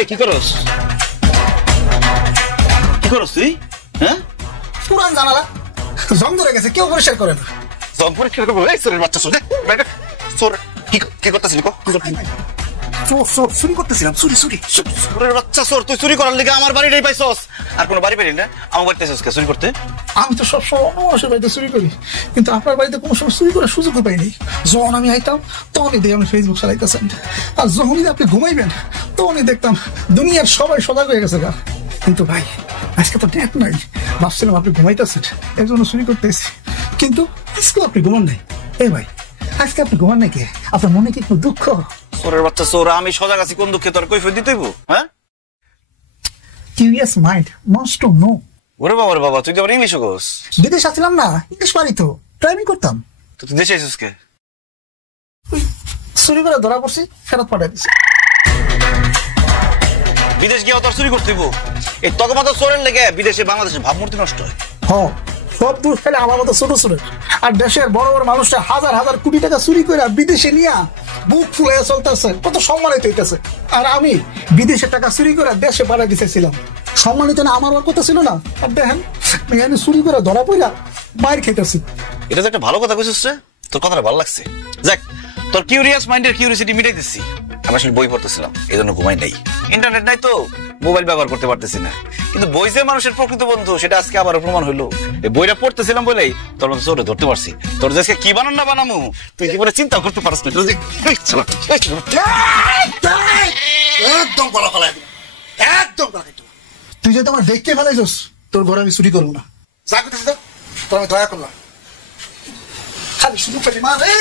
এই কি করস তুই? হ্যাঁ, পুরান জানালা জং ধরে গেছে, কেউ পরিষ্কার করে না। জং পরীক্ষা করবো? এই চোরের বাচ্চা চোর, চোর কি করতেছিলি? চুরি করতেছিলাম, চুরি। চোরের বাচ্চা চোর, তুই চুরি করার লিগে আমার বাড়িটাই পাইছস, আর কোনো বাড়ি পাইলি না? আমার বাড়িতে আইছস কে চুরি করতে? আমি তো সবসময় অন্য মানুষের বাড়িতে চুরি করি, কিন্তু আপনার বাড়িতে কোনো সময় চুরি করার সুযোগও পাইনি। যখন আমি আইতাম তখনই দেখি আপনি ফেসবুক চালাইতেছেন, আর যখনই আপনি ঘুমাইবেন তখনই দেখতাম দুনিয়ার সবাই সজাগ হয়ে গেছে গা। কিন্তু ভাই আজকে তো নেট নাই, ভাবছিলাম আপনি ঘুমাইতেছেন এর জন্য চুরি করতে এসেছি, কিন্তু আজকে আপনি ঘুমান নাই। এই ভাই, আজকে আপনি ঘুমান নাই কে? আপনার মনে কি একটু দুঃখ? চোরের বাচ্চা চোর, আমি সজাগ আছি কোন দুঃখে তোর কৈফিয়ত দিতে হইব? হ্যাঁ, curious mind must to know. ওরে বাবা, তুই তো আবার ইংলিশও কস। বিদেশ আসছিলাম না, ইংলিশ পারি তো, ড্রাইভিং করতাম। তুই দেশে আইছিস কে? চুরি করে ধরা পড়ছি, ফেরত পাঠাই দিছি। বিদেশ গিয়ে তোর চুরি করতে হইব? এই তকমা তো চোরের লেগে বিদেশে বাংলাদেশের ভাবমূর্তি নষ্ট হয়। সব দূর ফেলে আমার মতো ছোট ছোট, আর দেশের বড় বড় মানুষরা হাজার হাজার কোটি টাকা চুরি করে বিদেশে নিয়ে বুক ফুলে চলতেছে, কত সম্মানিত হইতেছে। আর আমি বিদেশে টাকা চুরি করে দেশে পাঠাই দিতেছিলাম, সম্মানিত না আমার কথা ছিল না? আর দেখেন আমি চুরি করে ধরা পড়া মায়ের খেতেছি। এটা তো একটা ভালো কথা কইছিস রে, তোর কথাটা ভালো লাগছে। যাক, তোর কিউরিয়াস মাইন্ডের কিউরিয়াসিটি মিটাই দিচ্ছি। আমি আসলে বই পড়তেছিলাম, এই জন্য ঘুমাই নাই। ইন্টারনেট নাই তো, মোবাইল ব্যবহার করতে পারতেছি না। কিন্তু বই যে মানুষের প্রকৃত বন্ধু সেটা আজকে আবার প্রমাণ হইলো। এই বইটা পড়তেছিলাম বলেই তোর মতো চোরে ধরতে পারছি। তোর যে কি বানান না বানামু তুই জীবনে চিন্তা করতে পারছ না। একদম গলা ফেলাই দিবো, একদম গলা কেটে। তুই যে তোমার দেখতে ফেলাইছস, তোর ঘরে আমি চুরি করবো না। যা করতেছি তোর আমি দয়া করলাম, খালি শুধু পেলি মা রে।